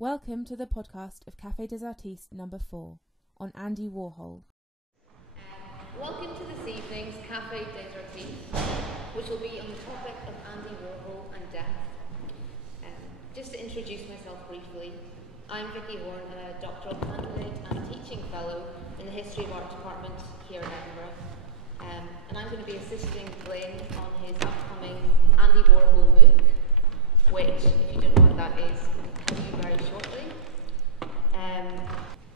Welcome to the podcast of Café des Artistes No.4 on Andy Warhol. Welcome to this evening's Café des Artistes, which will be on the topic of Andy Warhol and death. Just to introduce myself briefly, I'm Vicky, Horne, a doctoral candidate and teaching fellow in the History of Art department here in Edinburgh. And I'm going to be assisting Glyn on his upcoming Andy Warhol MOOC, which, if you don't know what that is, I'll tell you very shortly.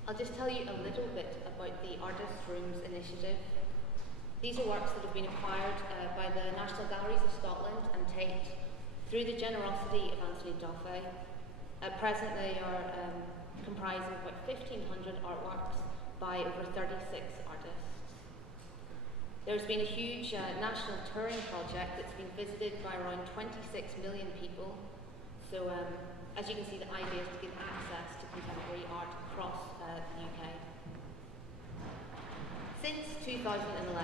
I'll just tell you a little bit about the Artists' Rooms initiative. These are works that have been acquired by the National Galleries of Scotland and Tate through the generosity of Anthony Duffy. At present, they are comprising about 1,500 artworks by over 36 artists. There's been a huge national touring project that's been visited by around 26 million people. So, as you can see, the idea is to give access to contemporary art across the UK. Since 2011,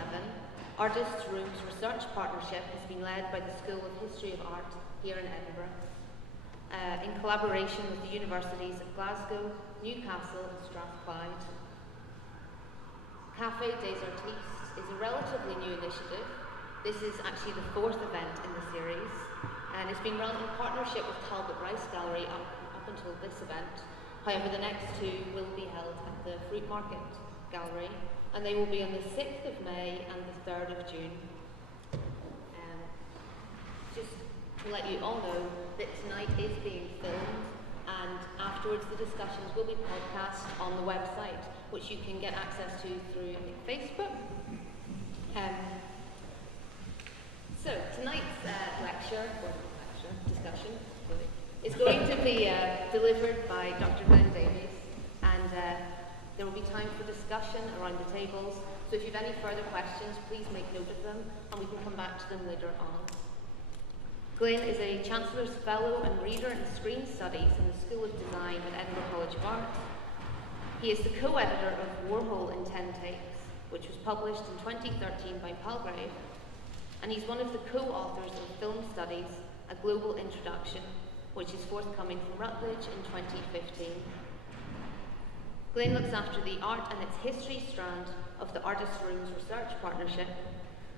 Artists' Rooms Research Partnership has been led by the School of History of Art here in Edinburgh, in collaboration with the universities of Glasgow, Newcastle and Strathclyde. Café des Artistes is a relatively new initiative. This is actually the fourth event in the series, and it's been run in partnership with Talbot Rice Gallery up until this event. However, the next two will be held at the Fruit Market Gallery, and they will be on the 6th of May and the 3rd of June. Just to let you all know that tonight is being filmed, and afterwards the discussions will be podcast on the website, which you can get access to through Facebook. So tonight's discussion is going to be delivered by Dr. Glyn Davies, and there will be time for discussion around the tables. So if you have any further questions, please make note of them, and we can come back to them later on. Glyn is a Chancellor's Fellow and Reader in Screen Studies in the School of Design at Edinburgh College of Art. He is the co-editor of Warhol in 10 Takes, which was published in 2013 by Palgrave, and he's one of the co-authors of Film Studies, A Global Introduction, which is forthcoming from Rutledge in 2015. Glyn looks after the art and its history strand of the Artists' Rooms Research Partnership,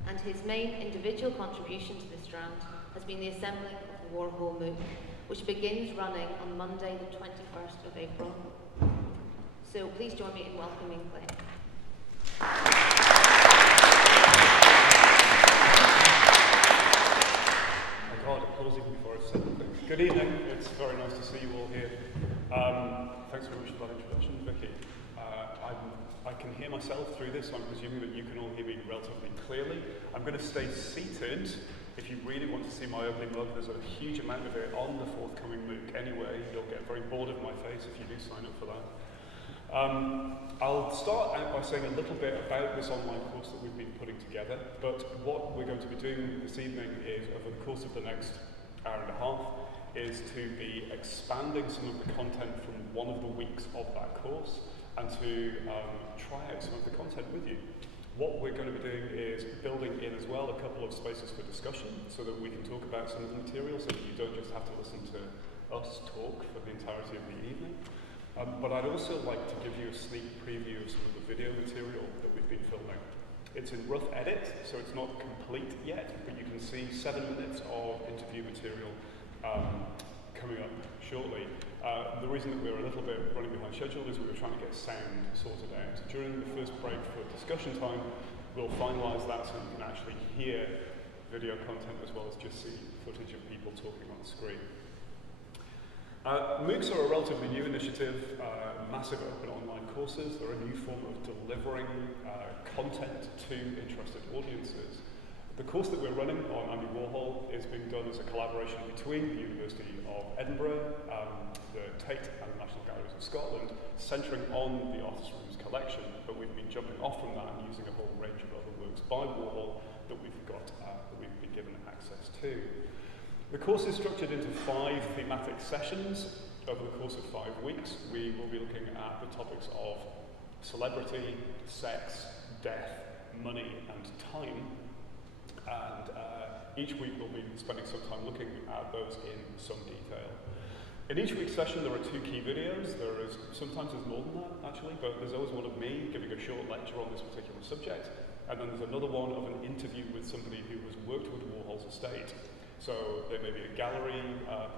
and his main individual contribution to this strand has been the assembling of the Warhol MOOC, which begins running on Monday the 21st of April. So please join me in welcoming Glyn. Pausing before I said anything. Good evening, it's very nice to see you all here. Thanks very much for that introduction, Vicky. I can hear myself through this, so I'm presuming that you can all hear me relatively clearly. I'm going to stay seated. If you really want to see my ugly mug, there's a huge amount of it on the forthcoming MOOC anyway. You'll get very bored of my face if you do sign up for that. I'll start out by saying a little bit about this online course that we've been putting together, but what we're going to be doing this evening is, over the course of the next hour and a half, is to be expanding some of the content from one of the weeks of that course and to try out some of the content with you. What we're going to be doing is building in as well a couple of spaces for discussion so that we can talk about some of the material so that you don't just have to listen to us talk for the entirety of the evening. But I'd also like to give you a sneak preview of some of the video material that we've been filming. It's in rough edit, so it's not complete yet, but you can see 7 minutes of interview material coming up shortly. The reason that we're a little bit running behind schedule is we were trying to get sound sorted out. During the first break for discussion time, we'll finalise that so you can actually hear video content as well as just see footage of people talking on the screen. MOOCs are a relatively new initiative, massive open online courses. They're a new form of delivering content to interested audiences. The course that we're running on Andy Warhol is being done as a collaboration between the University of Edinburgh, the Tate and the National Galleries of Scotland, centring on the Artists' Rooms collection, but we've been jumping off from that and using a whole range of other works by Warhol that we've got, that we've been given access to. The course is structured into 5 thematic sessions. Over the course of 5 weeks, we will be looking at the topics of celebrity, sex, death, money, and time. And each week we'll be spending some time looking at those in some detail. In each week's session there are 2 key videos. Sometimes there's more than that actually, but there's always one of me giving a short lecture on this particular subject, and then there's another one of an interview with somebody who has worked with Warhol's estate. So they may be a gallery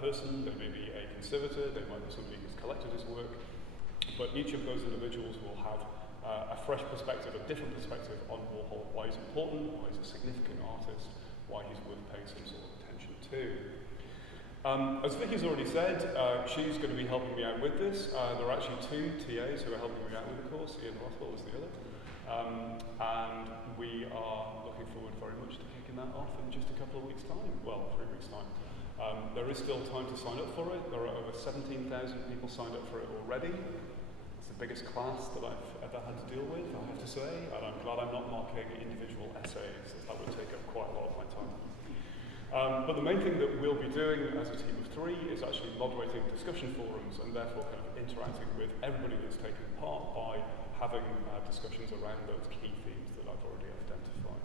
person, they may be a conservator, they might be somebody who's collected his work, but each of those individuals will have a fresh perspective, a different perspective on Warhol, why he's important, why he's a significant artist, why he's worth paying some sort of attention to. As Vicky's already said, she's going to be helping me out with this. There are actually 2 TAs who are helping me out with the course. Ian Warhol is the other. And we are looking forward very much to kicking that off in just a couple of weeks' time. Well, 3 weeks' time. There is still time to sign up for it. There are over 17,000 people signed up for it already. It's the biggest class that I've ever had to deal with, I have to say. And I'm glad I'm not marking individual essays, as that would take up quite a lot of my time. But the main thing that we'll be doing as a team of 3 is actually moderating discussion forums and therefore kind of interacting with everybody that's taken part by having discussions around those key themes that I've already identified.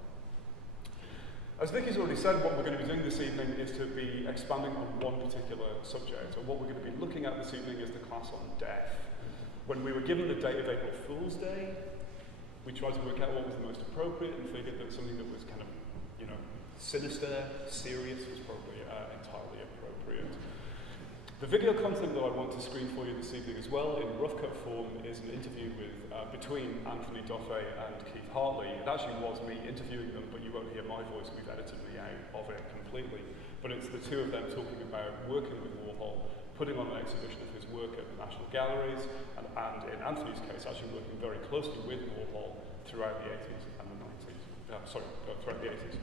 As Vicky's already said, what we're going to be doing this evening is to be expanding on one particular subject, and what we're going to be looking at this evening is the class on death. When we were given the date of April Fool's Day, we tried to work out what was the most appropriate and figured that something that was kind of, sinister, serious was probably entirely appropriate. The video content that I want to screen for you this evening as well, in rough cut form, is an interview between Anthony Doffey and Keith Hartley. It actually was me interviewing them, but you won't hear my voice. We've edited me out of it completely. But it's the 2 of them talking about working with Warhol, putting on an exhibition of his work at the National Galleries, and in Anthony's case, actually working very closely with Warhol throughout the 80s and the 90s. Throughout the 80s.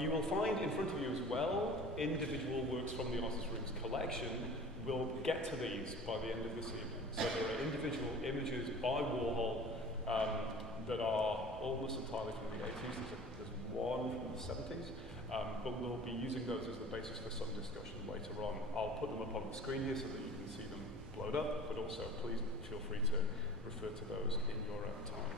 You will find in front of you as well individual works from the Artist Room's collection. We'll get to these by the end of this evening. So there are individual images by Warhol that are almost entirely from the 80s. There's one from the 70s, but we'll be using those as the basis for some discussion later on. I'll put them up on the screen here so that you can see them blowed up, but also please feel free to refer to those in your own time.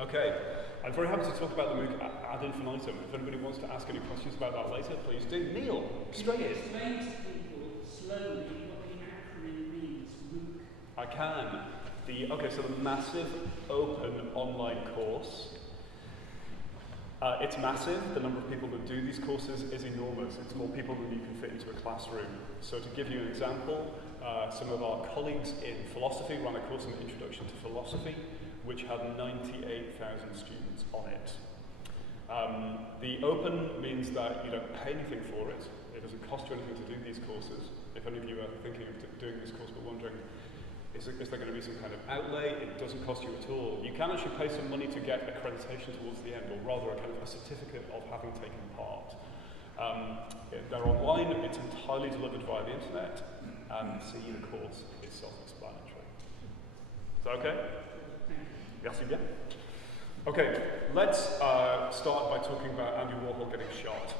Okay, I'm very happy to talk about the MOOC ad infinitum. If anybody wants to ask any questions about that later, please do. Neil, straight in. Explain to people slowly what the acronym means, MOOC. I can. So the massive open online course. It's massive. The number of people that do these courses is enormous. It's more people than you can fit into a classroom. So to give you an example, some of our colleagues in philosophy ran a course on Introduction to Philosophy, which had 98,000 students on it. The open means that you don't pay anything for it. It doesn't cost you anything to do these courses. If any of you are thinking of doing this course but wondering, is there going to be some kind of outlay? It doesn't cost you at all. You can actually pay some money to get accreditation towards the end, or rather a kind of a certificate of having taken part. They're online, it's entirely delivered via the internet, and the course is self-explanatory. Is that okay? Yes, yeah. Okay, let's start by talking about Andy Warhol getting shot.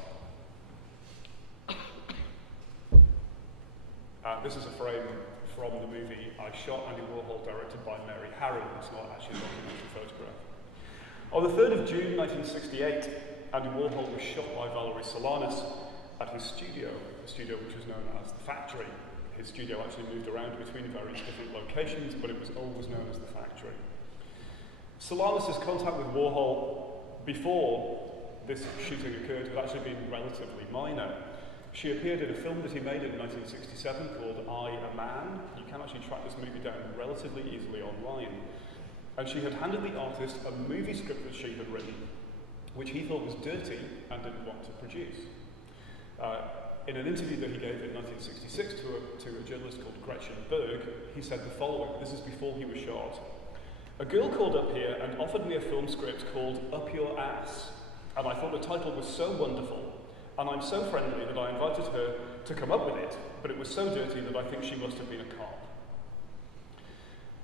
This is a frame from the movie I Shot Andy Warhol, directed by Mary Harron. It's not actually a documentary photograph. On the 3rd of June 1968, Andy Warhol was shot by Valery Solanas at his studio, a studio which was known as the Factory. His studio actually moved around between various different locations, but it was always known as the Factory. Solanas' contact with Warhol before this shooting occurred had actually been relatively minor. She appeared in a film that he made in 1967 called I, a Man. You can actually track this movie down relatively easily online. And she had handed the artist a movie script that she had written, which he thought was dirty and didn't want to produce. In an interview that he gave in 1966 to a journalist called Gretchen Berg, he said the following. This is before he was shot. "A girl called up here and offered me a film script called Up Your Ass, and I thought the title was so wonderful, and I'm so friendly that I invited her to come up with it, but it was so dirty that I think she must have been a cop."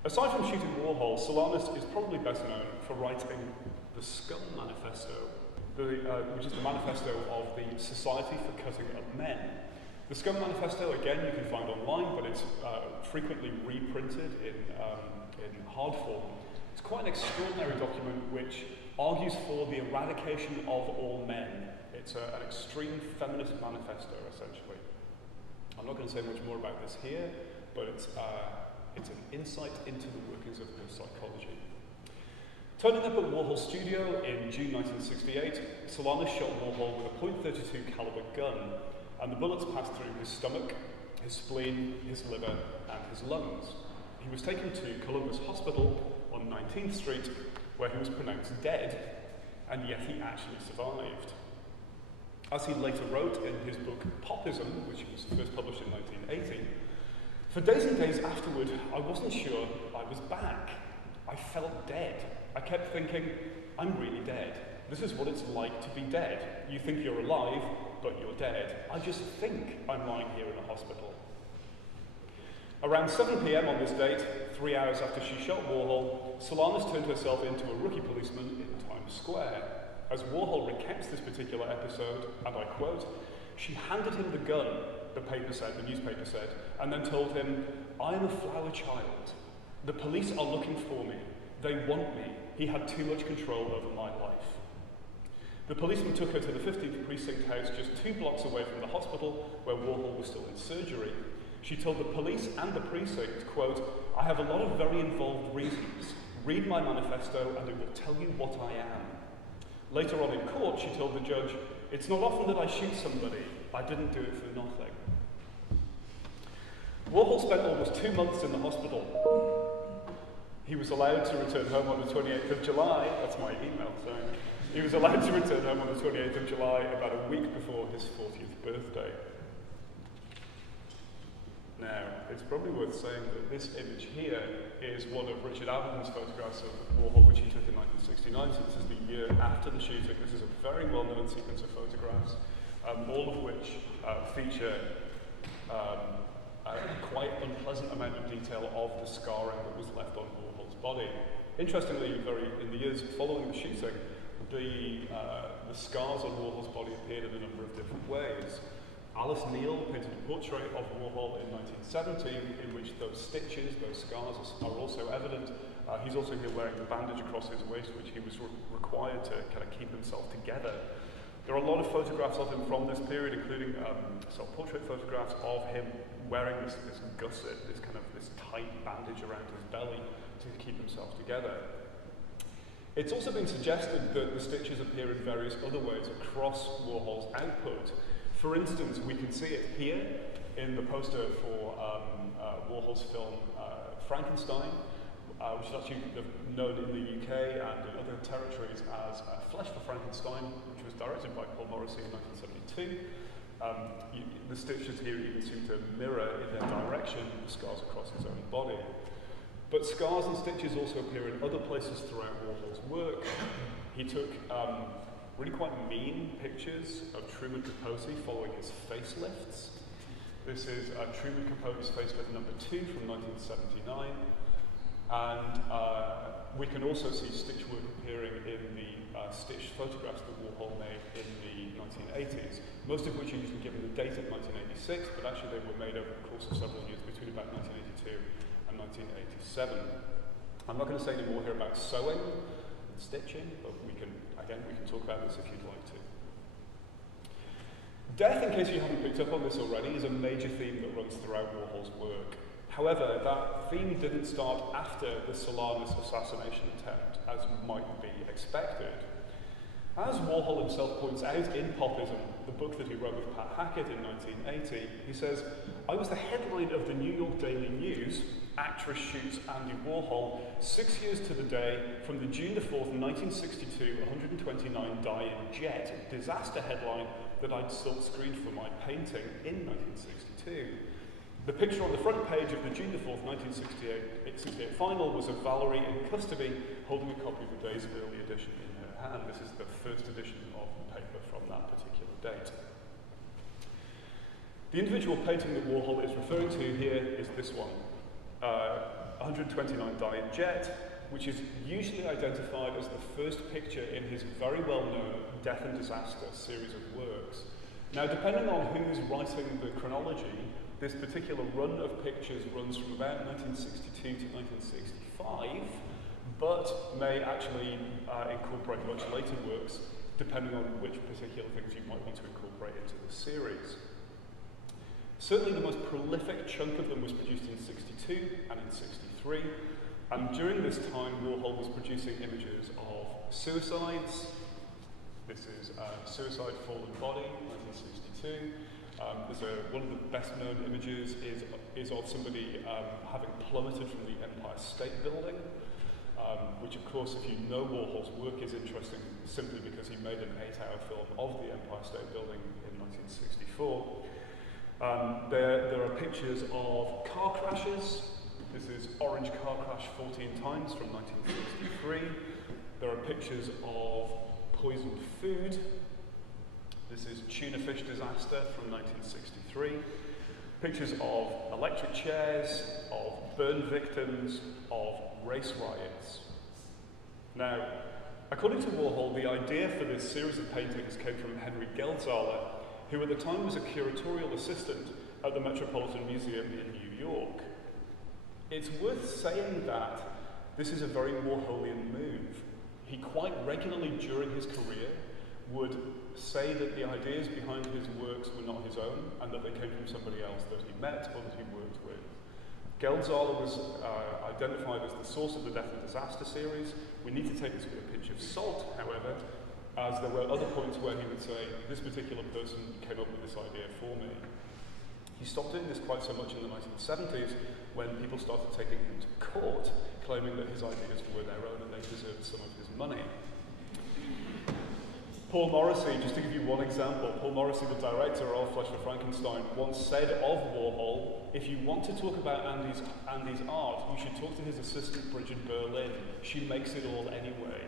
Aside from shooting Warhol, Solanas is probably best known for writing the Scum Manifesto, which is the manifesto of the Society for Cutting Up Men. The Scum Manifesto, again, you can find online, but it's frequently reprinted in hard form. It's quite an extraordinary document which argues for the eradication of all men. It's an extreme feminist manifesto, essentially. I'm not going to say much more about this here, but it's an insight into the workings of her psychology. Turning up at Warhol's studio in June 1968, Solanas shot Warhol with a .32 caliber gun, and the bullets passed through his stomach, his spleen, his liver, and his lungs. He was taken to Columbus Hospital on 19th Street, where he was pronounced dead, and yet he actually survived. As he later wrote in his book Popism, which was first published in 1980, for days and days afterward, I wasn't sure I was back. I felt dead. I kept thinking, I'm really dead. This is what it's like to be dead. You think you're alive, but you're dead. I just think I'm lying here in a hospital. Around 7 p.m. on this date, 3 hours after she shot Warhol, Solanas turned herself into a rookie policeman in Times Square. As Warhol recounts this particular episode, and I quote, she handed him the gun, the newspaper said, and then told him, I am a flower child. The police are looking for me. They want me. He had too much control over my life. The policeman took her to the 15th Precinct house just 2 blocks away from the hospital where Warhol was still in surgery. She told the police and the precinct, quote, I have a lot of very involved reasons. Read my manifesto and it will tell you what I am. Later on in court, she told the judge, it's not often that I shoot somebody. I didn't do it for nothing. Warhol spent almost 2 months in the hospital. He was allowed to return home on the 28th of July. That's my email, sorry. He was allowed to return home on the 28th of July, about a week before his 40th birthday. Now, it's probably worth saying that this image here is one of Richard Avedon's photographs of Warhol, which he took in 1969, so this is the year after the shooting. This is a very well-known sequence of photographs, all of which feature a quite unpleasant amount of detail of the scarring that was left on Warhol's body. Interestingly, in the years following the shooting, the scars on Warhol's body appeared in a number of different ways. Alice Neal painted a portrait of Warhol in 1917 in which those stitches, those scars are also evident. He's also here wearing a bandage across his waist, which he was required to kind of keep himself together. There are a lot of photographs of him from this period, including self-portrait photographs of him wearing this gusset, this tight bandage around his belly to keep himself together. It's also been suggested that the stitches appear in various other ways across Warhol's output. For instance, we can see it here in the poster for Warhol's film Frankenstein, which is actually known in the UK and in other territories as Flesh for Frankenstein, which was directed by Paul Morrissey in 1972. The stitches here even seem to mirror in their direction the scars across his own body. But scars and stitches also appear in other places throughout Warhol's work. He took really quite mean pictures of Truman Capote following his facelifts. This is Truman Capote's facelift number 2 from 1979. And we can also see stitch work appearing in the stitched photographs that Warhol made in the 1980s, most of which are usually given the date of 1986, but actually they were made over the course of several years between about 1982 and 1987. I'm not going to say any more here about sewing and stitching, but we can talk about this if you'd like to. Death, in case you haven't picked up on this already, is a major theme that runs throughout Warhol's work. However, that theme didn't start after the Solanas assassination attempt, as might be expected. As Warhol himself points out in Popism, the book that he wrote with Pat Hackett in 1980, he says, I was the headline of the New York Daily News, actress shoots Andy Warhol, 6 years to the day from the June the 4th, 1962, 129 die in jet, disaster headline that I'd silk-screened for my painting in 1962. The picture on the front page of the June the 4th, 1968 final was of Valerie in custody holding a copy of the day's early edition in her hand. This is the first edition of the paper from that particular date. The individual painting that Warhol is referring to here is this one, 129 die in jet, which is usually identified as the first picture in his very well-known Death and Disaster series of works. Now, depending on who's writing the chronology, this particular run of pictures runs from about 1962 to 1965, but may actually incorporate much later works, depending on which particular things you might want to incorporate into the series. Certainly the most prolific chunk of them was produced in 62 and in 63, and during this time Warhol was producing images of suicides. This is Suicide Fallen Body, 1962. One of the best known images is of somebody having plummeted from the Empire State Building, which of course, if you know Warhol's work, is interesting simply because he made an 8-hour film of the Empire State Building in 1964. There are pictures of car crashes. This is Orange Car Crash 14 Times from 1963. There are pictures of poisoned food. This is Tuna Fish Disaster from 1963. Pictures of electric chairs, of burn victims, of race riots. Now, according to Warhol, the idea for this series of paintings came from Henry Geldzahler, who at the time was a curatorial assistant at the Metropolitan Museum in New York. It's worth saying that this is a very Warholian move. He quite regularly during his career would say that the ideas behind his works were not his own and that they came from somebody else that he met or that he worked with. Geldzahler was identified as the source of the Death and Disaster series. We need to take this with a pinch of salt, however, as there were other points where he would say, this particular person came up with this idea for me. He stopped doing this quite so much in the 1970s when people started taking him to court, claiming that his ideas were their own and they deserved some of his money. Paul Morrissey, just to give you one example, Paul Morrissey, the director of Flesh for Frankenstein, once said of Warhol, if you want to talk about Andy's art, you should talk to his assistant Bridget Berlin. She makes it all anyway.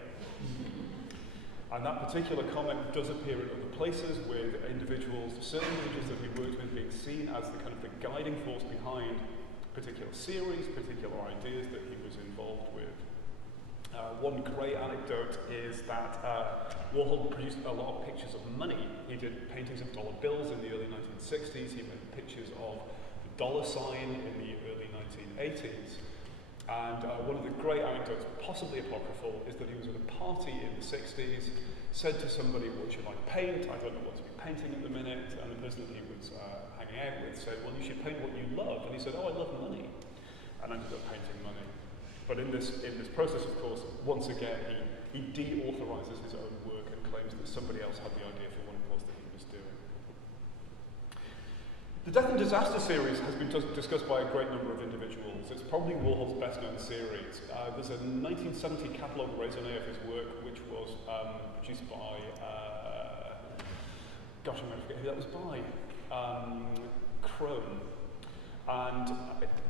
And that particular comment does appear in other places with individuals, certain images that he worked with being seen as the kind of the guiding force behind particular series, particular ideas that he was involved with. One great anecdote is that Warhol produced a lot of pictures of money. He did paintings of dollar bills in the early 1960s. He made pictures of the dollar sign in the early 1980s. And one of the great anecdotes, possibly apocryphal, is that he was at a party in the 60s, said to somebody, what should I paint? I don't know what to be painting at the minute. And the person that he was hanging out with said, well, you should paint what you love. And he said, oh, I love money. And ended up painting money. But in this process, of course, once again, he de-authorizes his own work and claims that somebody else had the idea for what it was that he was doing. The Death and Disaster series has been discussed by a great number of individuals. It's probably Warhol's best-known series. There's a 1970 catalogue raisonné of his work, which was produced by, gosh, I'm going to forget who that was by, Crone. And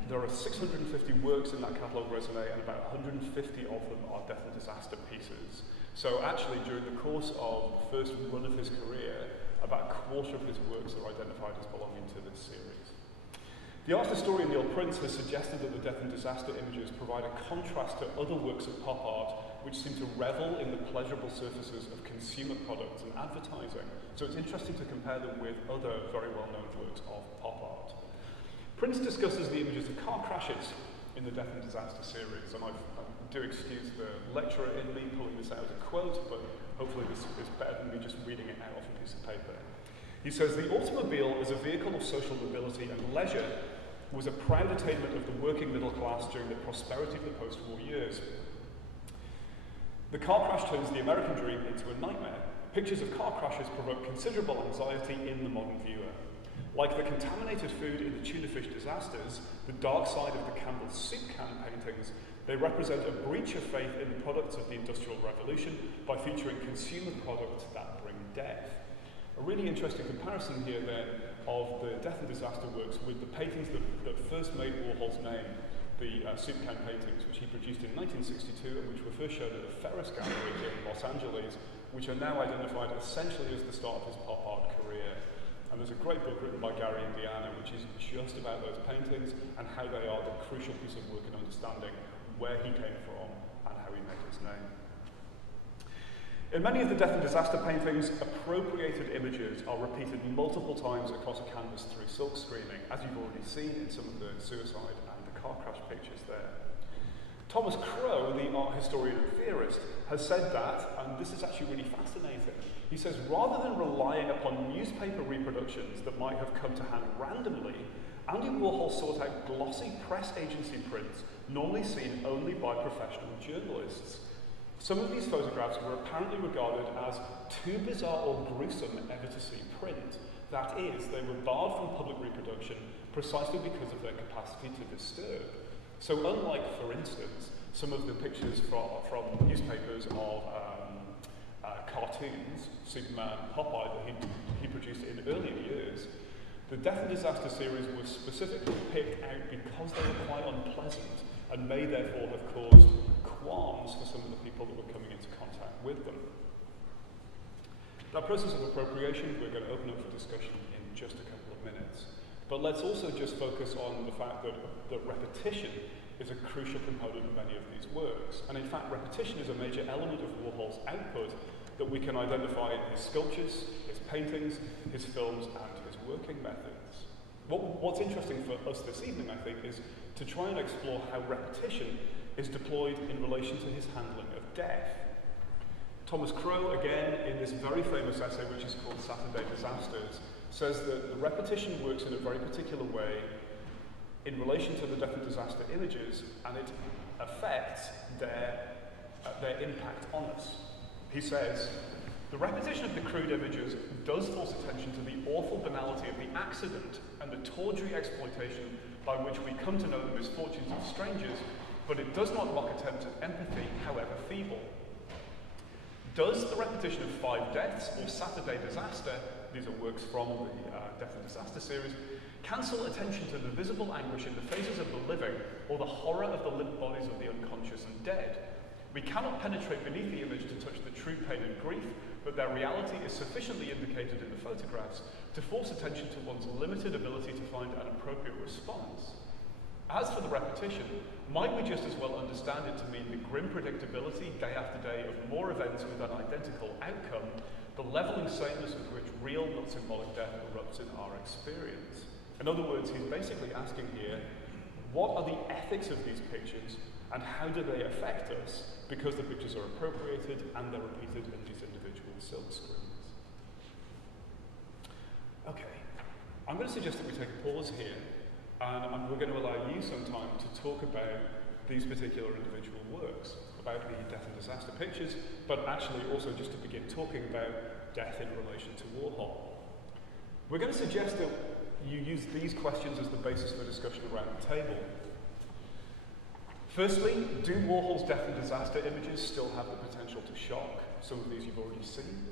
there are 650 works in that catalogue raisonné, and about 150 of them are death and disaster pieces. So actually, during the course of the first run of his career, about a quarter of his works are identified as belonging to this series. The art historian Neil Prince has suggested that the death and disaster images provide a contrast to other works of pop art which seem to revel in the pleasurable surfaces of consumer products and advertising. So it's interesting to compare them with other very well-known works of pop art. Prince discusses the images of car crashes in the Death and Disaster series, and I do excuse the lecturer in me pulling this out as a quote, but hopefully this is better than me just reading it out off a piece of paper. He says, the automobile as a vehicle of social mobility and leisure was a proud attainment of the working middle class during the prosperity of the post-war years. The car crash turns the American dream into a nightmare. Pictures of car crashes provoke considerable anxiety in the modern viewer. Like the contaminated food in the Tuna Fish Disasters, the dark side of the Campbell's soup can paintings, they represent a breach of faith in the products of the Industrial Revolution by featuring consumer products that bring death. A really interesting comparison here then of the Death and Disaster works with the paintings that first made Warhol's name, the soup can paintings, which he produced in 1962 and which were first shown at the Ferris Gallery in Los Angeles, which are now identified essentially as the start of his pop art career. And there's a great book written by Gary Indiana, which is just about those paintings and how they are the crucial piece of work in understanding where he came from and how he made his name. In many of the Death and Disaster paintings, appropriated images are repeated multiple times across a canvas through silk screening, as you've already seen in some of the suicide and the car crash pictures there. Thomas Crow, the art historian and theorist, has said that, and this is actually really fascinating, He says, rather than relying upon newspaper reproductions that might have come to hand randomly, Andy Warhol sought out glossy press agency prints normally seen only by professional journalists. Some of these photographs were apparently regarded as too bizarre or gruesome ever to see print. That is, they were barred from public reproduction precisely because of their capacity to disturb. So unlike, for instance, some of the pictures from newspapers of cartoons, Superman, Popeye, that he produced in earlier years, the Death and Disaster series was specifically picked out because they were quite unpleasant and may therefore have caused qualms for some of the people that were coming into contact with them. That process of appropriation we're going to open up for discussion in just a couple of minutes. But let's also just focus on the fact that repetition is a crucial component of many of these works. And in fact, repetition is a major element of Warhol's output that we can identify in his sculptures, his paintings, his films, and his working methods. What's interesting for us this evening, I think, is to try and explore how repetition is deployed in relation to his handling of death. Thomas Crow, again, in this very famous essay, which is called Saturday Disasters, says that the repetition works in a very particular way in relation to the death and disaster images, and it affects their impact on us. He says, the repetition of the crude images does force attention to the awful banality of the accident and the tawdry exploitation by which we come to know the misfortunes of strangers, but it does not mock attempt at empathy, however feeble. Does the repetition of 5 Deaths or Saturday Disaster, these are works from the Death and Disaster series, cancel attention to the visible anguish in the faces of the living or the horror of the limp bodies of the unconscious and dead? We cannot penetrate beneath the image to touch the true pain and grief, but their reality is sufficiently indicated in the photographs to force attention to one's limited ability to find an appropriate response. As for the repetition, might we just as well understand it to mean the grim predictability day after day of more events with an identical outcome, the levelling sameness with which real, not symbolic death erupts in our experience? In other words, he's basically asking here, what are the ethics of these pictures and how do they affect us because the pictures are appropriated and they're repeated in these individual silk screens? Okay, I'm going to suggest that we take a pause here and we're going to allow you some time to talk about these particular individual works, about the death and disaster pictures, but actually also just to begin talking about death in relation to Warhol. We're going to suggest that you use these questions as the basis for discussion around the table. Firstly, do Warhol's death and disaster images still have the potential to shock? Some of these you've already seen.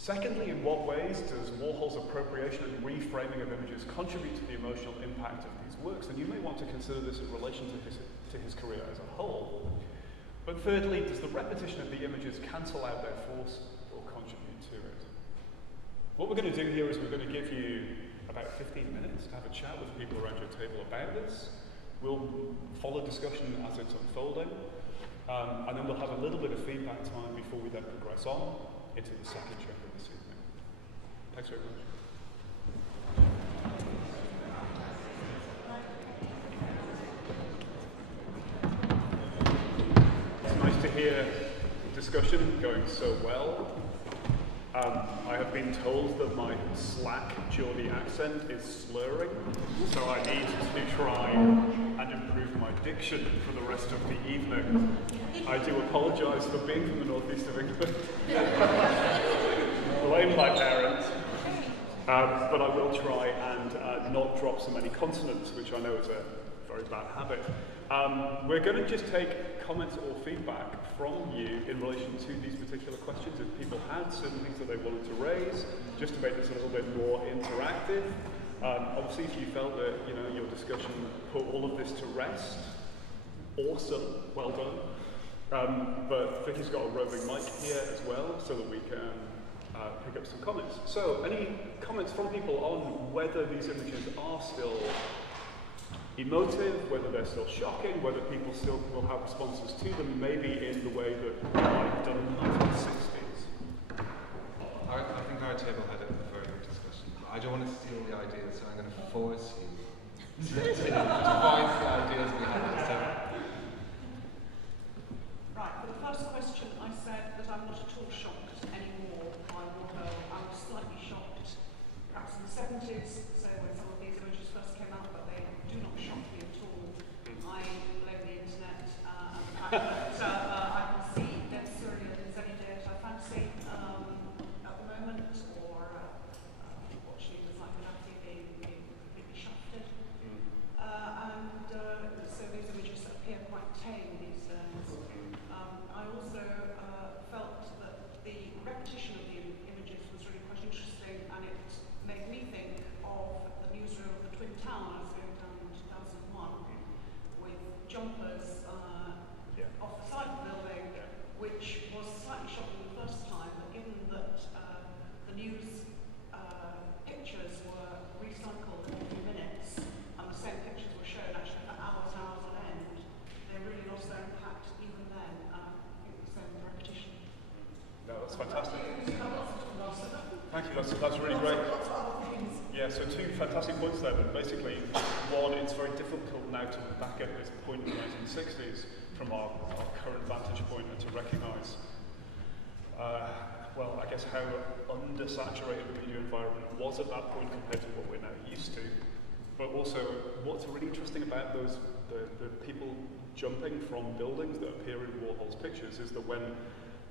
Secondly, in what ways does Warhol's appropriation and reframing of images contribute to the emotional impact of these works? And you may want to consider this in relation to his career as a whole. But thirdly, does the repetition of the images cancel out their force or contribute to it? What we're going to do here is we're going to give you about 15 minutes to have a chat with people around your table about this. We'll follow discussion as it's unfolding, and then we'll have a little bit of feedback time before we then progress on into the second chapter this evening. Thanks very much. It's nice to hear discussion going so well. I have been told that my slack Geordie accent is slurring, so I need to try and improve my diction for the rest of the evening. I do apologise for being from the northeast of England. Blame my parents. But I will try and not drop so many consonants, which I know is a very bad habit. We're going to just take comments or feedback from you in relation to these particular questions. If people had certain things that they wanted to raise, just to make this a little bit more interactive. Obviously, if you felt that your discussion put all of this to rest, awesome, well done. But Vicky's got a roving mic here as well, so that we can pick up some comments. So, any comments from people on whether these images are still emotive, whether they're still shocking, whether people still will have responses to them, maybe in the way that they might have done in the 1960s? I think our table had a further discussion. I don't want to steal the ideas, so I'm going to force you to voice the ideas we had at the table. Right, for the first question, I said that I'm not at all shocked anymore by that's really great. Yeah, so two fantastic points there. But basically, one, it's very difficult now to look back at this point in the 1960s from our current vantage point and to recognise, well, I guess how undersaturated the media environment was at that point compared to what we're now used to. But also, what's really interesting about the people jumping from buildings that appear in Warhol's pictures is that when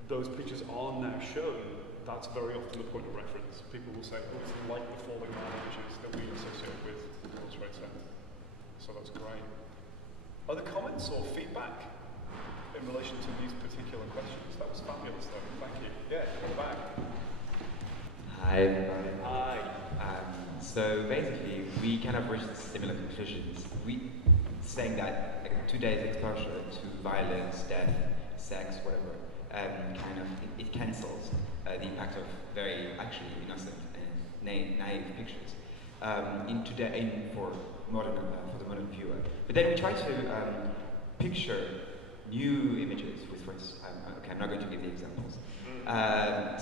those pictures are now shown, that's very often the point of reference. People will say, oh, it's like the falling man images that we associate with the World Trade Center. So that's great. Other comments or feedback in relation to these particular questions? That was fabulous, though. Thank you. Yeah, in the back. Hi, everybody. Hi. So basically, we kind of reached similar conclusions. We saying that today's exposure to violence, death, sex, whatever, kind of it cancels the impact of very actually innocent and naive pictures for the modern viewer. But then we try to picture new images with, for instance, okay, I'm not going to give the examples.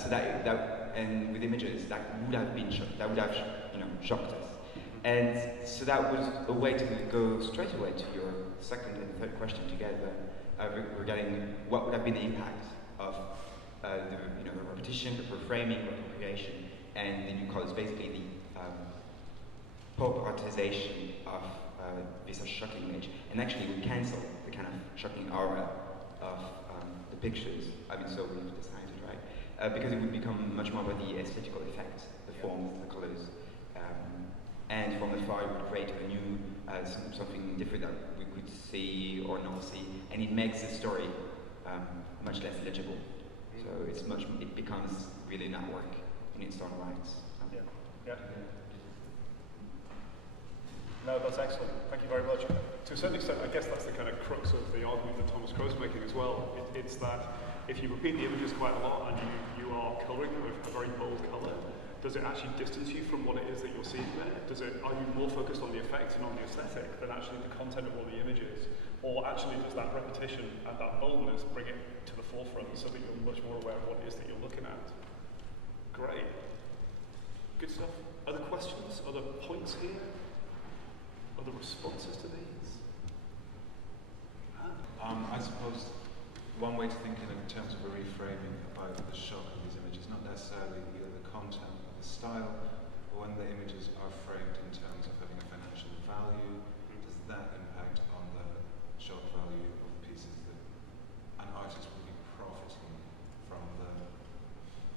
So that and with images that would have been shocked us. And so that was a way to go straight away to your second and third question together regarding what would have been the impact of the repetition, the reframing, recreation, and the new colors, basically the pop-artization of this shocking image. And actually we cancel the kind of shocking aura of the pictures. I mean, so we've decided, right? Because it would become much more about the aesthetical effect, the forms, the colors. And from afar it would create a new, something different that we could see or not see. And it makes the story much less legible. So it becomes really not work in its own rights. Yeah. No, that's excellent. Thank you very much. To a certain extent, I guess that's the kind of crux of the argument that Thomas Crowe's making as well. It's that if you repeat the images quite a lot and you are colouring them with a very bold colour, does it actually distance you from what it is that you're seeing there? Are you more focused on the effect and on the aesthetic than actually the content of all the images? Or actually does that repetition and that boldness bring it to the forefront so that you're much more aware of what it is that you're looking at? Great. Good stuff. Other questions? Other points here? Other responses to these? I suppose one way to think in terms of a reframing about the shock of these images, not necessarily either the content or the style, but when the images are framed in terms of having a financial value, does that impact on the shock value of the pieces that an artist will be profiting from the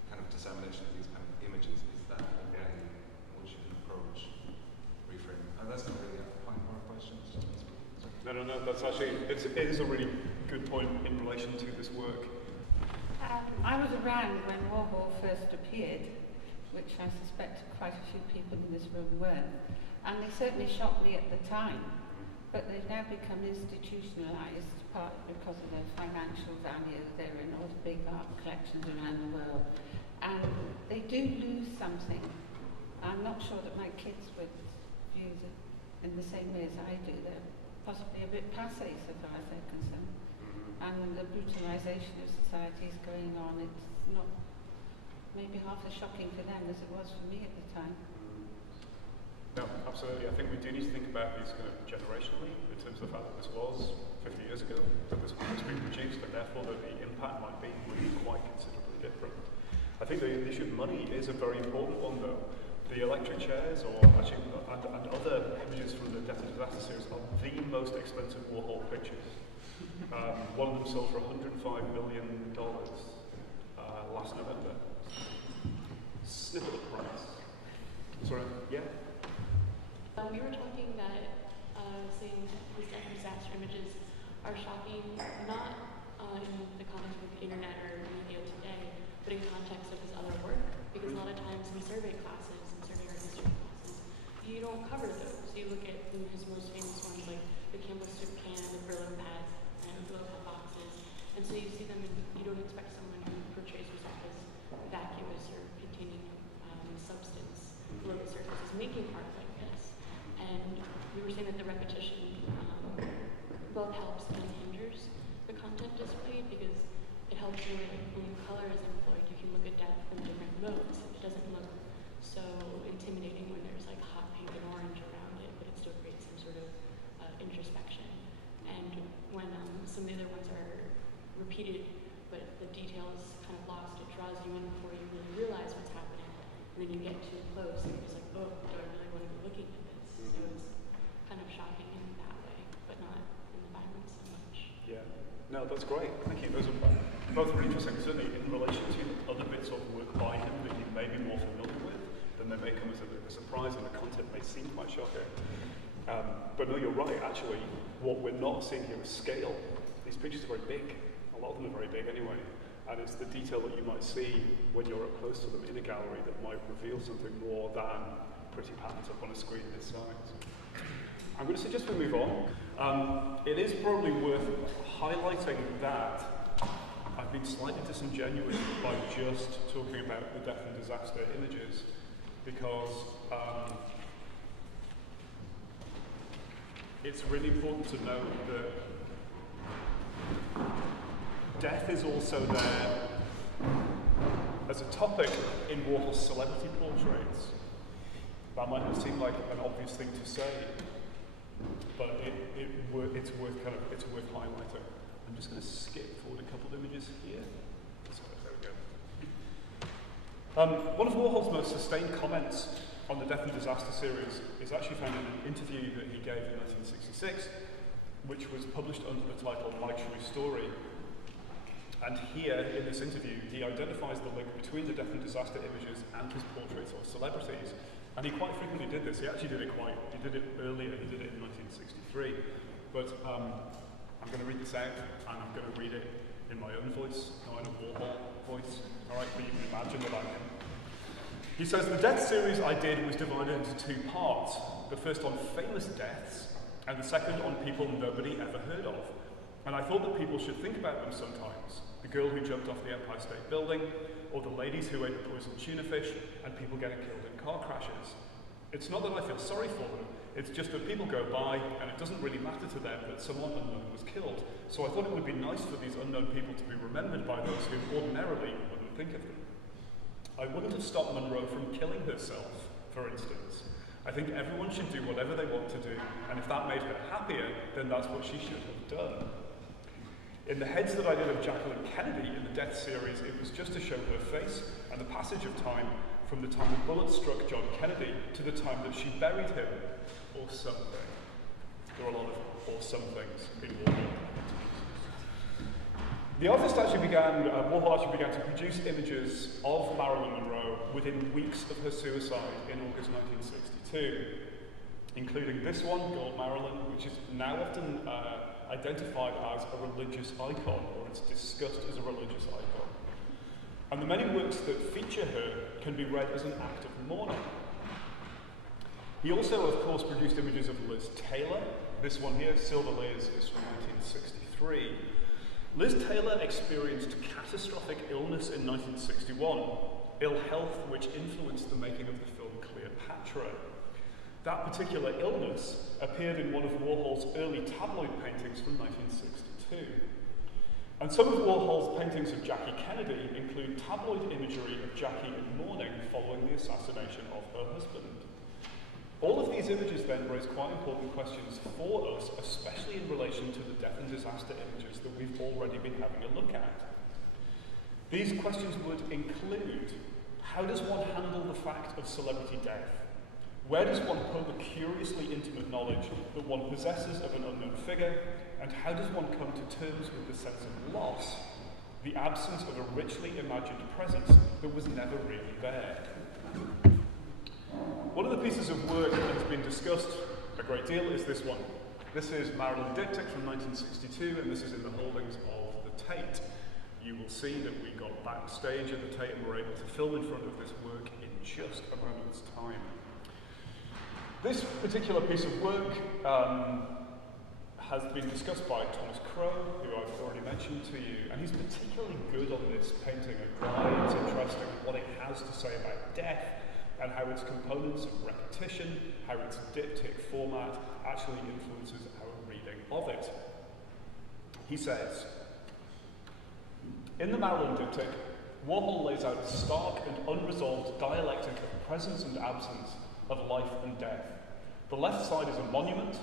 kind of dissemination of these kind of images? Is that a way in which you can approach reframing? That's not really a point or a question, it's just No, that's actually, it is a really good point in relation to this work. I was around when Warhol first appeared, which I suspect quite a few people in this room weren't, and they certainly shocked me at the time, but they've now become institutionalised, partly because of their financial value. They're in all the big art collections around the world, and they do lose something. I'm not sure that my kids would view it in the same way as I do. They're possibly a bit passé so far as they're concerned. And the brutalisation of society is going on. It's not maybe half as shocking for them as it was for me at the time. No, absolutely. I think we do need to think about these kind of generationally in terms of the fact that this was 50 years ago, that this was being produced, and therefore that the impact might be really quite considerably different. I think the issue of money is a very important one, though. The electric chairs, or actually, and other images from the Death and Disaster series are the most expensive Warhol pictures. One of them sold for $105 million last November. Snippet of price. Sorry, yeah? We were talking that saying these Death and Disaster images are shocking, not in the context of the internet or media today, but in context of his other work. Because a lot of times in survey classes, and survey art history classes, you don't cover those. You look at his most famous ones like the Campbell soup can, the Brillo pads, and the Brillo pad boxes. And so you see them and you don't expect someone who portrays himself as vacuous or containing substance below the surface is making art like this. And we were saying that the repetition both helps and hinders the content displayed because it helps you when color is employed. You can look at depth in different modes. It doesn't look when you get too close, you're just like, oh, do I really want to be looking at this? So it's kind of shocking in that way, but not in the violence so much. Yeah. No, that's great. Thank you. Those are both really interesting. Certainly in relation to other bits of work by him that you may be more familiar with, then they may come as a bit of a surprise and the content may seem quite shocking. But no, you're right. Actually, what we're not seeing here is scale. These pictures are very big. A lot of them are very big anyway. And it's the detail that you might see when you're up close to them in a gallery that might reveal something more than pretty patterns up on a screen this size. I'm going to suggest we move on. It is probably worth highlighting that I've been slightly disingenuous by just talking about the death and disaster images, because it's really important to note that death is also there as a topic in Warhol's celebrity portraits. That might not seem like an obvious thing to say, but it's worth highlighting. I'm just going to skip forward a couple of images here. There we go. One of Warhol's most sustained comments on the Death and Disaster series is actually found in an interview that he gave in 1966, which was published under the title My True Story. And here, in this interview, he identifies the link between the death and disaster images and his portraits of celebrities. And he quite frequently did this. He actually did it earlier, he did it in 1963. But I'm going to read this out, and I'm going to read it in my own voice, not in a Warhol voice. All right, but you can imagine that I'm him. He says, the death series I did was divided into two parts. The first on famous deaths, and the second on people nobody ever heard of. And I thought that people should think about them sometimes. The girl who jumped off the Empire State Building, or the ladies who ate the poisoned tuna fish, and people getting killed in car crashes. It's not that I feel sorry for them, it's just that people go by, and it doesn't really matter to them that someone unknown was killed. So I thought it would be nice for these unknown people to be remembered by those who ordinarily wouldn't think of them. I wouldn't have stopped Monroe from killing herself, for instance. I think everyone should do whatever they want to do, and if that made her happier, then that's what she should have done. In the heads that I did of Jacqueline Kennedy in the Death series, it was just to show her face and the passage of time from the time the bullet struck John Kennedy to the time that she buried him, or something. There are a lot of or some things in Warhol. Warhol actually began to produce images of Marilyn Monroe within weeks of her suicide in August 1962, including this one, Gold Marilyn, which is now often identified as a religious icon, or it's discussed as a religious icon. And the many works that feature her can be read as an act of mourning. He also, of course, produced images of Liz Taylor. This one here, Silver Liz, is from 1963. Liz Taylor experienced catastrophic illness in 1961, ill health which influenced the making of the film Cleopatra. That particular illness appeared in one of Warhol's early tabloid paintings from 1962. And some of Warhol's paintings of Jackie Kennedy include tabloid imagery of Jackie in mourning following the assassination of her husband. All of these images then raise quite important questions for us, especially in relation to the death and disaster images that we've already been having a look at. These questions would include, how does one handle the fact of celebrity death? Where does one put the curiously intimate knowledge that one possesses of an unknown figure, and how does one come to terms with the sense of loss, the absence of a richly imagined presence that was never really there? One of the pieces of work that has been discussed a great deal is this one. This is Marilyn Diptych from 1962, and this is in the holdings of the Tate. You will see that we got backstage at the Tate and were able to film in front of this work in just a moment's time. This particular piece of work has been discussed by Thomas Crow, who I've already mentioned to you, and he's particularly good on this painting of Glyn. It's interesting what it has to say about death and how its components of repetition, how its diptych format actually influences our reading of it. He says, in the Marilyn diptych, Warhol lays out a stark and unresolved dialectic of presence and absence, of life and death. The left side is a monument.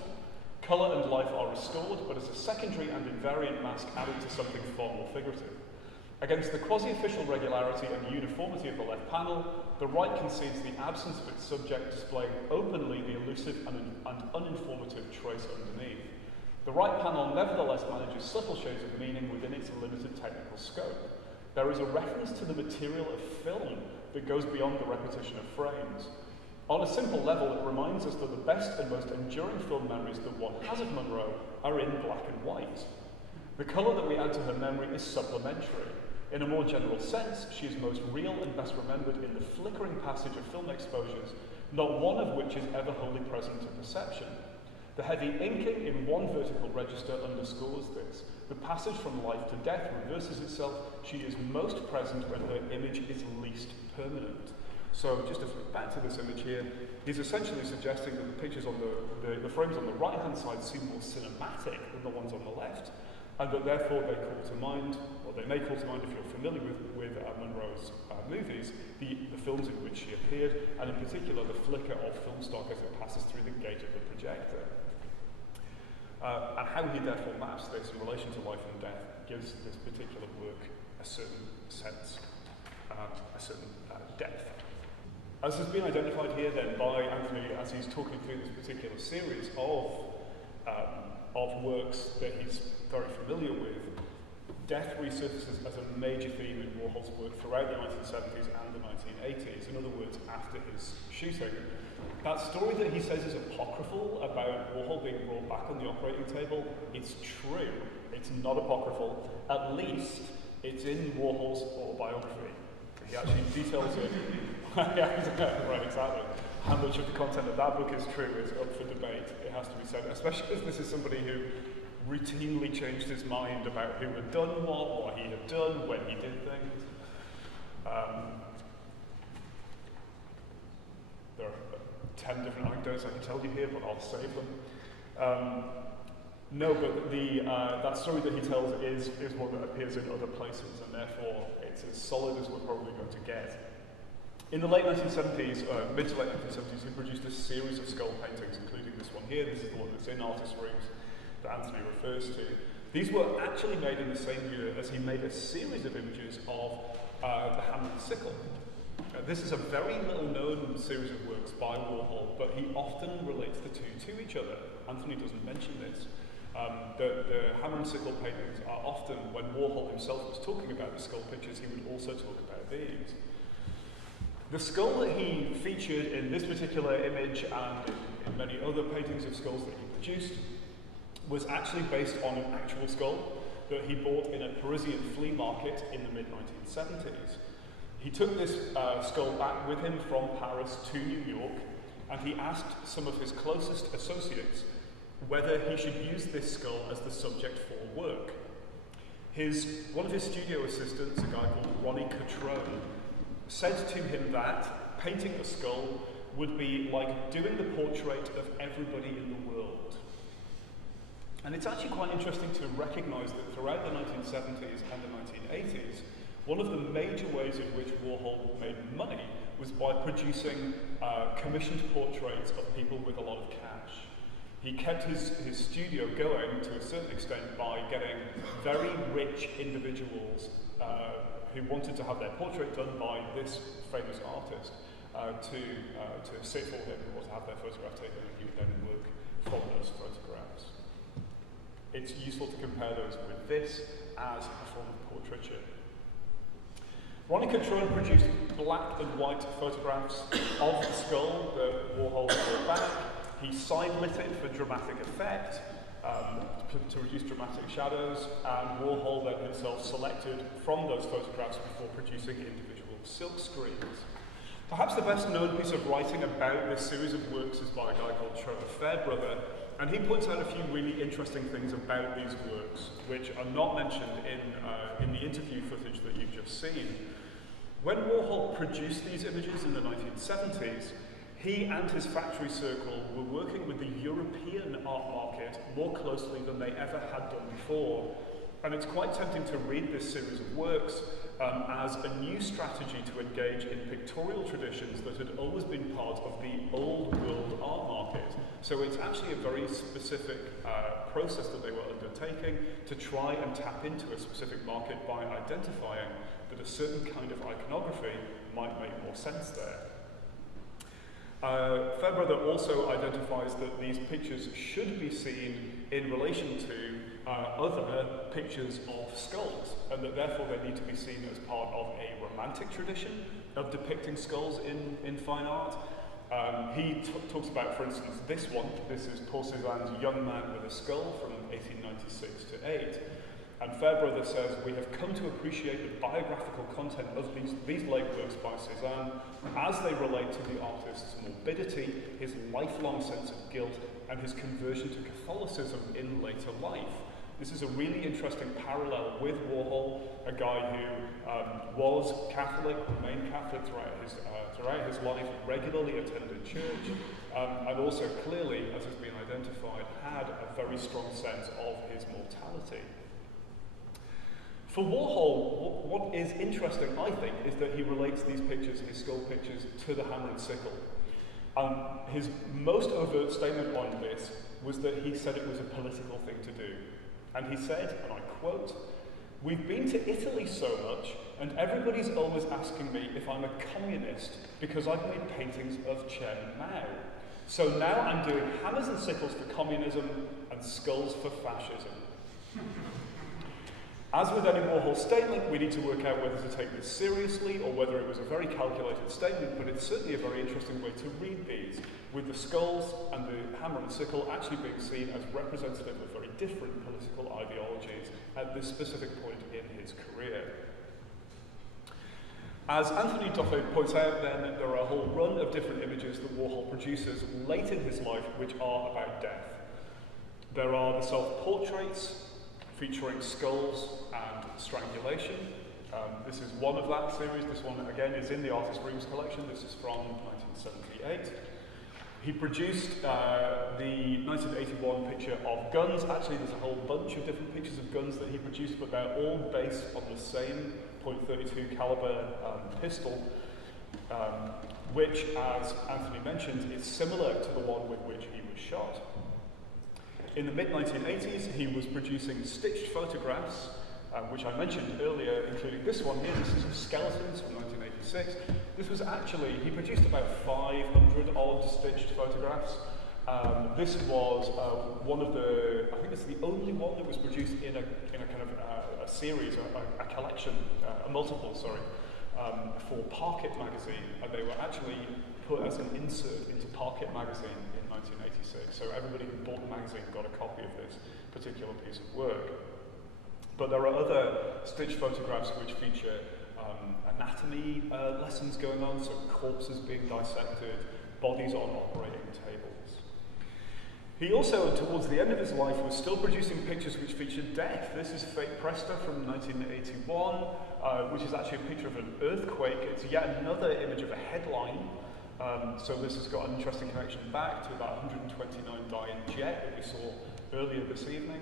Colour and life are restored, but as a secondary and invariant mask added to something far more figurative. Against the quasi-official regularity and uniformity of the left panel, the right concedes the absence of its subject displaying openly the elusive and uninformative trace underneath. The right panel nevertheless manages subtle shades of meaning within its limited technical scope. There is a reference to the material of film that goes beyond the repetition of frames. On a simple level, it reminds us that the best and most enduring film memories that one has of Munro are in black and white. The colour that we add to her memory is supplementary. In a more general sense, she is most real and best remembered in the flickering passage of film exposures, not one of which is ever wholly present to perception. The heavy inking in one vertical register underscores this. The passage from life to death reverses itself. She is most present when her image is least permanent. So just to flip back to this image here, he's essentially suggesting that the pictures on the frames on the right-hand side seem more cinematic than the ones on the left, and that therefore they call to mind, or they may call to mind if you're familiar with Munro's movies, the films in which she appeared, and in particular the flicker of film stock as it passes through the gate of the projector. And how he therefore maps this in relation to life and death gives this particular work a certain sense, a certain depth. As has been identified here then by Anthony as he's talking through this particular series of works that he's very familiar with, death resurfaces as a major theme in Warhol's work throughout the 1970s and the 1980s. In other words, after his shooting. That story that he says is apocryphal about Warhol being brought back on the operating table, it's true. It's not apocryphal. At least it's in Warhol's autobiography. He actually details it. Right, exactly. How much of the content of that book is true is up for debate, it has to be said, especially as this is somebody who routinely changed his mind about who had done what he had done, when he did things. There are 10 different anecdotes I can tell you here, but I'll save them. No, but that story that he tells is one that appears in other places, and therefore it's as solid as we're probably going to get. In the late 1970s, mid to late 1970s, he produced a series of skull paintings, including this one here. This is the one that's in artist rooms that Anthony refers to. These were actually made in the same year as he made a series of images of the hammer and sickle. This is a very little known series of works by Warhol, but he often relates the two to each other. Anthony doesn't mention this. The hammer and sickle paintings are often, when Warhol himself was talking about the skull pictures, he would also talk about these. The skull that he featured in this particular image and in many other paintings of skulls that he produced was actually based on an actual skull that he bought in a Parisian flea market in the mid-1970s. He took this skull back with him from Paris to New York, and he asked some of his closest associates whether he should use this skull as the subject for work. One of his studio assistants, a guy called Ronnie Catrone, said to him that painting a skull would be like doing the portrait of everybody in the world. And it's actually quite interesting to recognise that throughout the 1970s and the 1980s, one of the major ways in which Warhol made money was by producing commissioned portraits of people with a lot of cash. He kept his studio going to a certain extent by getting very rich individuals who wanted to have their portrait done by this famous artist to sit for him or to have their photograph taken, and he would then work from those photographs. It's useful to compare those with this as a form of portraiture. Ronnie Catrone produced black and white photographs of the skull that Warhol brought back. He side-lit it for dramatic effect, to reduce dramatic shadows, and Warhol then himself selected from those photographs before producing individual silk screens. Perhaps the best known piece of writing about this series of works is by a guy called Trevor Fairbrother, and he points out a few really interesting things about these works, which are not mentioned in the interview footage that you've just seen. When Warhol produced these images in the 1970s, he and his factory circle were working with the European art market more closely than they ever had done before. And it's quite tempting to read this series of works as a new strategy to engage in pictorial traditions that had always been part of the old world art market. So it's actually a very specific process that they were undertaking to try and tap into a specific market by identifying that a certain kind of iconography might make more sense there. Fairbrother also identifies that these pictures should be seen in relation to other pictures of skulls, and that therefore they need to be seen as part of a romantic tradition of depicting skulls in fine art. He talks about, for instance, this one. This is Paul Cézanne's Young Man with a Skull from 1896 to 8. And Fairbrother says, we have come to appreciate the biographical content of these late works by Cézanne as they relate to the artist's morbidity, his lifelong sense of guilt, and his conversion to Catholicism in later life. This is a really interesting parallel with Warhol, a guy who was Catholic, remained Catholic throughout his life, regularly attended church, and also clearly, as has been identified, had a very strong sense of his mortality. For Warhol, what is interesting, I think, is that he relates these pictures, his skull pictures, to the hammer and sickle. His most overt statement on this was that he said it was a political thing to do. And he said, and I quote, "We've been to Italy so much, and everybody's always asking me if I'm a communist because I've made paintings of Chen Mao. So now I'm doing hammers and sickles for communism and skulls for fascism." As with any Warhol statement, we need to work out whether to take this seriously or whether it was a very calculated statement, but it's certainly a very interesting way to read these, with the skulls and the hammer and sickle actually being seen as representative of very different political ideologies at this specific point in his career. As Anthony Duffy points out, then, there are a whole run of different images that Warhol produces late in his life which are about death. There are the self-portraits, featuring skulls and strangulation. This is one of that series. This one, again, is in the Artist Reams collection. This is from 1978. He produced the 1981 picture of guns. Actually, there's a whole bunch of different pictures of guns that he produced, but they're all based on the same .32 caliber pistol, which, as Anthony mentioned, is similar to the one with which he was shot. In the mid-1980s, he was producing stitched photographs, which I mentioned earlier, including this one here. This is of skeletons from 1986. This was actually, he produced about 500 odd stitched photographs. This was one of the, I think it's the only one that was produced in a kind of a series, a collection, a multiple, sorry, for Parket magazine. And they were actually put as an insert into Parket magazine in 1986. So everybody who bought the magazine got a copy of this particular piece of work. But there are other stitched photographs which feature anatomy lessons going on, so corpses being dissected, bodies on operating tables. He also, towards the end of his life, was still producing pictures which featured death. This is Fate Presta from 1981, which is actually a picture of an earthquake. It's yet another image of a headline. So this has got an interesting connection back to that 129 dying jet that we saw earlier this evening.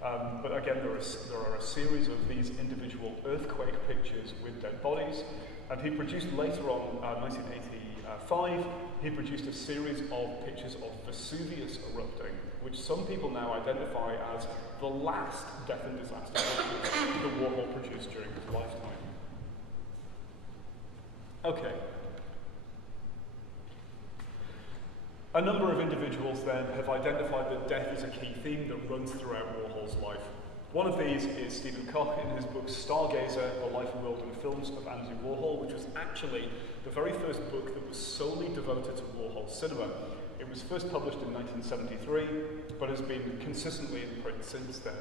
But again, there are a series of these individual earthquake pictures with dead bodies. And he produced later on, 1985, he produced a series of pictures of Vesuvius erupting, which some people now identify as the last death and disaster pictures that Warhol produced during his lifetime. Okay. A number of individuals then have identified that death is a key theme that runs throughout Warhol's life. One of these is Stephen Koch in his book Stargazer, The Life, World and Films of Andy Warhol, which was actually the very first book that was solely devoted to Warhol cinema. It was first published in 1973, but has been consistently in print since then.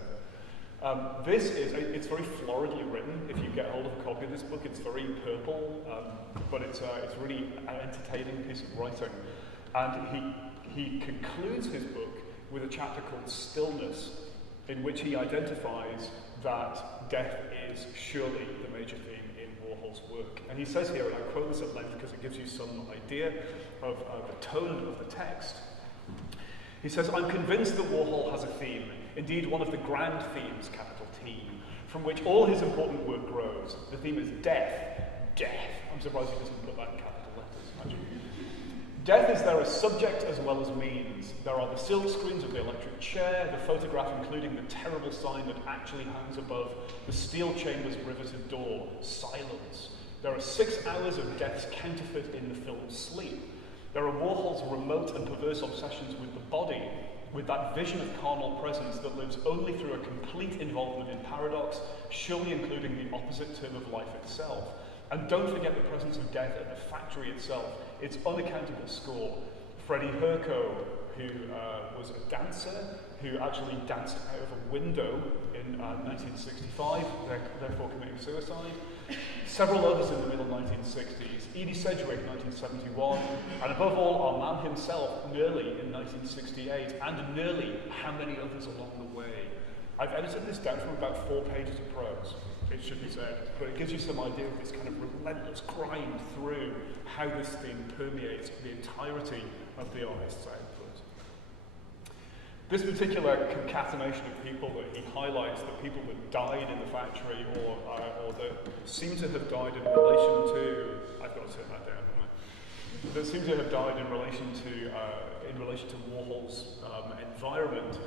It's very floridly written. If you get hold of a copy of this book, it's very purple, but it's really an entertaining piece of writing. And he concludes his book with a chapter called Stillness, in which he identifies that death is surely the major theme in Warhol's work. And he says here, and I quote this at length because it gives you some idea of the tone of the text. He says, "I'm convinced that Warhol has a theme, indeed one of the grand themes, capital T, from which all his important work grows. The theme is death. Death." I'm surprised he doesn't put that in capital letters, actually. Death is there as subject as well as means. There are the silk screens of the electric chair, the photograph including the terrible sign that actually hangs above the steel chamber's riveted door, silence. There are 6 hours of death's counterfeit in the film Sleep. There are Warhol's remote and perverse obsessions with the body, with that vision of carnal presence that lives only through a complete involvement in paradox, surely including the opposite term of life itself. And don't forget the presence of death at the factory itself, its unaccountable score. Freddie Herco, who was a dancer, who actually danced out of a window in 1965, therefore committing suicide. Several others in the middle 1960s, Edie Sedgwick, 1971, and above all, our man himself, Nerley, in 1968, and nearly how many others along the way. I've edited this down from about 4 pages of prose, it should be said, but it gives you some idea of this kind of relentless grind through how this theme permeates the entirety of the artist's output. This particular concatenation of people that he highlights, the people that died in the factory or that seem to have died in relation to, I've got to turn that down, haven't I? That seem to have died in relation to Warhol's environment,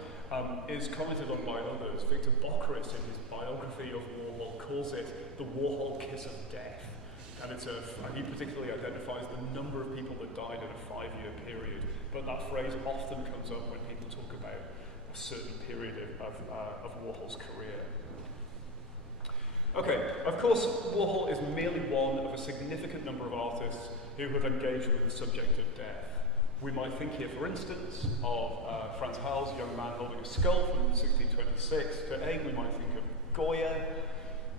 is commented on by others. Victor Bockris, in his biography of Warhol, calls it the Warhol kiss of death. And he particularly identifies the number of people that died in a 5-year period. But that phrase often comes up when people talk about a certain period of Warhol's career. Okay, of course, Warhol is merely one of a significant number of artists who have engaged with the subject of death. We might think here, for instance, of Frans Hals' Young Man Holding a Skull from 1626 to 8. We might think of Goya.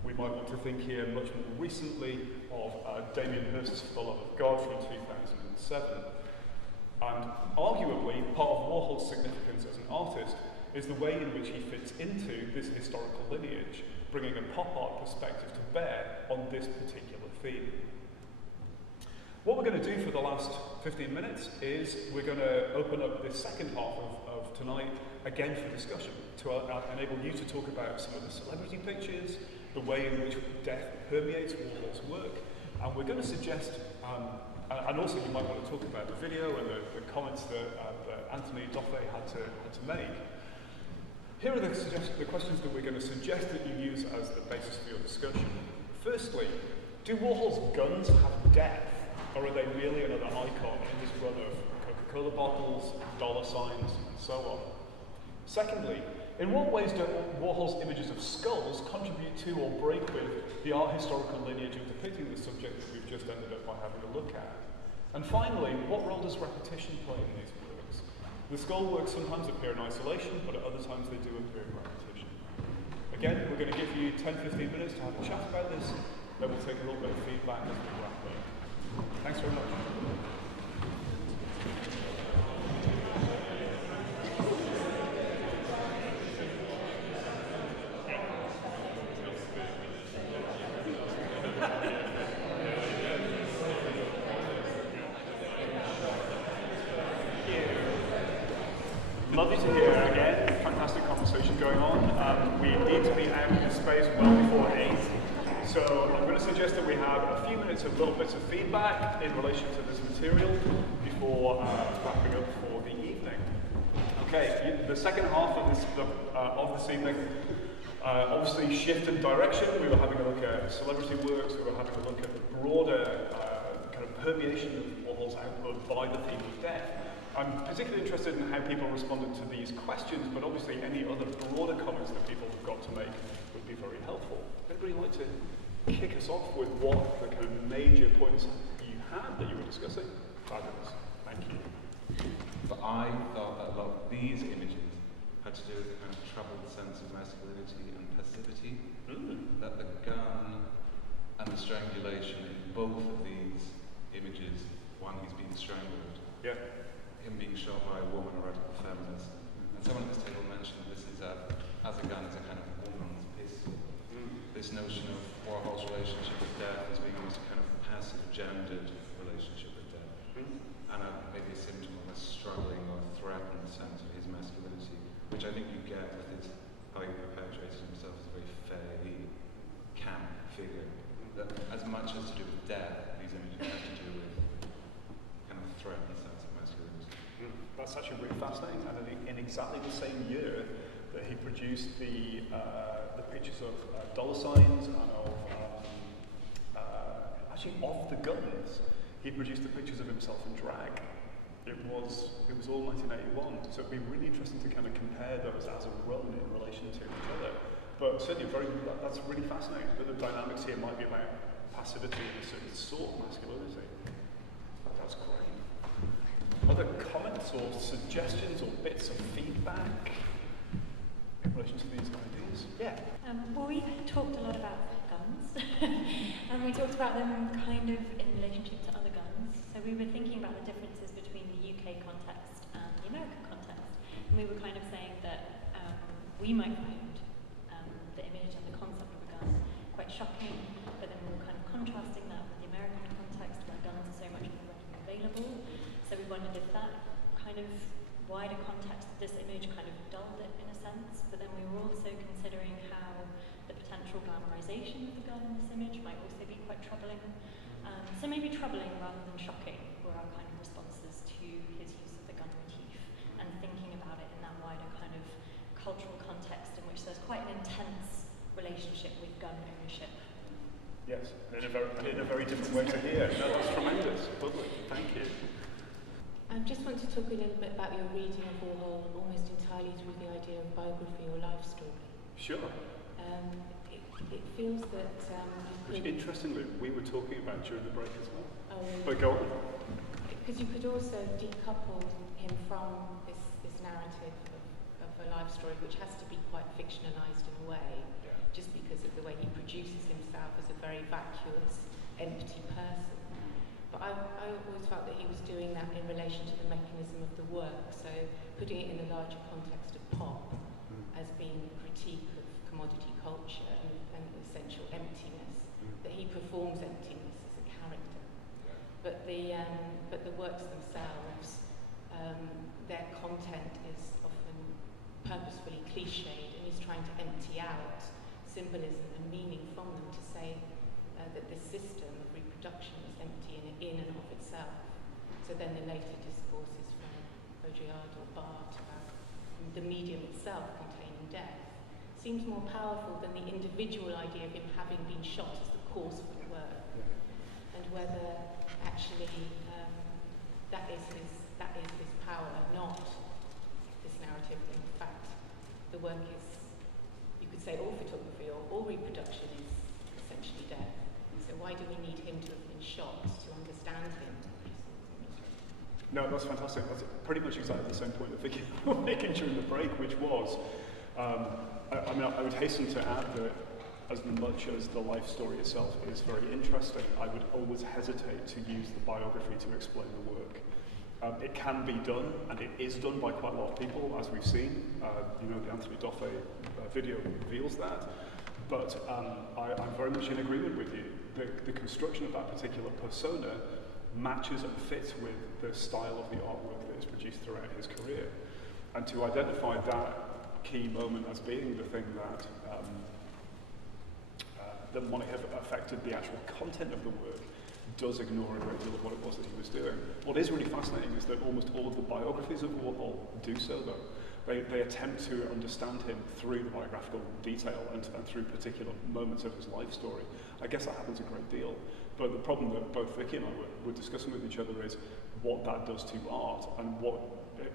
We might want to think here much more recently of Damien Hirst's For the Love of God from 2007. And arguably, part of Warhol's significance as an artist is the way in which he fits into this historical lineage, bringing a pop art perspective to bear on this particular theme. What we're going to do for the last 15 minutes is we're going to open up this second half of tonight again for discussion to enable you to talk about some of the celebrity pictures, the way in which death permeates Warhol's work, and we're going to suggest, and also you might want to talk about the video and the comments that Anthony Doffe had to make. Here are the questions that we're going to suggest that you use as the basis for your discussion. Firstly, do Warhol's guns have death, or are they merely another icon in this run of Coca-Cola bottles, dollar signs, and so on? Secondly, in what ways do Warhol's images of skulls contribute to or break with the art historical lineage of depicting the subject that we've just ended up by having a look at? And finally, what role does repetition play in these works? The skull works sometimes appear in isolation, but at other times they do appear in repetition. Again, we're going to give you 10-15 minutes to have a chat about this, then we'll take a little bit of feedback as we wrap up. Thanks very much. Lovely to hear again. Fantastic conversation going on. We need to be out of this space well before 8. So I'm going to suggest that we have a few minutes of little bits of feedback in relation to this material before wrapping up for the evening. Okay, the second half of this evening obviously shifted direction. We were having a look at celebrity works. We were having a look at the broader kind of permeation of Warhol's output by the theme of death. I'm particularly interested in how people responded to these questions, but obviously any other broader comments that people have got to make would be very helpful. Anybody like to kick us off with what the kind of major points you had that you were discussing? Fabulous. Thank you. But I thought that a lot of these images had to do with the kind of troubled sense of masculinity and passivity. That the gun and the strangulation in both of these images, one he's being strangled, him being shot by a woman, a radical feminist. And someone at this table mentioned that this is as a gun is a kind of woman's pistol. This notion of Warhol's relationship with death as being almost a kind of passive, gendered relationship with death. And maybe a symptom of a struggling or threatened sense of his masculinity, which I think you get with his, how he perpetuated himself as a very fairy, camp figure. That as much as to do with death, these images have to do with kind of threat and that's actually really fascinating. And in exactly the same year that he produced the pictures of dollar signs and of the guns, he produced the pictures of himself in drag. It was all 1981, so it'd be really interesting to kind of compare those as a run in relation to each other. But certainly, that's really fascinating. That the dynamics here might be about passivity and a certain sort of masculinity. That's great. Other comments or suggestions or bits of feedback in relation to these ideas? Yeah. Well, we talked a lot about guns, and we talked about them kind of in relationship to other guns. So we were thinking about the differences between the UK context and the American context. And we were kind of saying that we might find the image and the concept of a gun quite shocking, but then we were kind of contrasting that with the American context where guns are so much more readily available. So we wondered if that kind of wider context of this image kind of dulled it in a sense, but then we were also considering how the potential glamorization of the gun in this image might also be quite troubling. So maybe troubling rather than shocking were our kind of responses to his use of the gun motif, and thinking about it in that wider kind of cultural context in which there's quite an intense relationship with gun ownership. Yes, in a very different way to here. No, that's tremendous. Lovely. Thank you. I just want to talk a little bit about your reading of Warhol almost entirely through the idea of biography or life story. Sure. It feels that... Which, interestingly, we were talking about during the break as well. Oh, really? But go on. Because you could also decouple him from this narrative of a life story, which has to be quite fictionalised in a way, just because of the way he produces himself as a very vacuous, empty person. But I always felt that he was doing that in relation to the mechanism of the work, so putting it in the larger context of pop as being a critique of commodity culture and essential emptiness, that he performs emptiness as a character. But the works themselves, their content is often purposefully cliched, and he's trying to empty out symbolism and meaning from them to say that this system of reproduction is empty in and of itself. So then the later discourses from Baudrillard or Barthes about the medium itself containing death seems more powerful than the individual idea of him having been shot as the cause for the work, and whether actually that is his power, not this narrative. In fact, the work is, you could say, all photography or all reproduction is essentially death. So why do we need him to have been shot to understand him? No, that's fantastic. That's pretty much exactly the same point that Vicky was making during the break, which was, I would hasten to add that as much as the life story itself is very interesting, I would always hesitate to use the biography to explain the work. It can be done, and it is done by quite a lot of people, as we've seen. The Anthony Doffé video reveals that. But I'm very much in agreement with you. The construction of that particular persona matches and fits with the style of the artwork that is produced throughout his career. And to identify that key moment as being the thing that might have affected the actual content of the work does ignore a great deal of what it was that he was doing. What is really fascinating is that almost all of the biographies of Warhol do so, though. They attempt to understand him through the biographical detail and through particular moments of his life story. I guess that happens a great deal. But the problem that both Vicky and I were discussing with each other is what that does to art, and what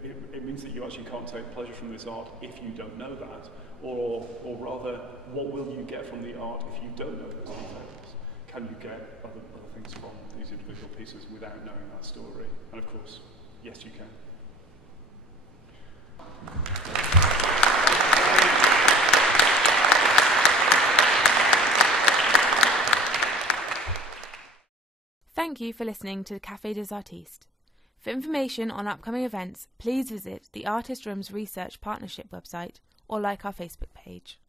it means that you actually can't take pleasure from this art if you don't know that, or rather, what will you get from the art if you don't know those details? Can you get other things from these individual pieces without knowing that story? And of course, yes, you can. Thank you for listening to the Café des Artistes. For information on upcoming events, please visit the Artist Room's Research Partnership website or like our Facebook page.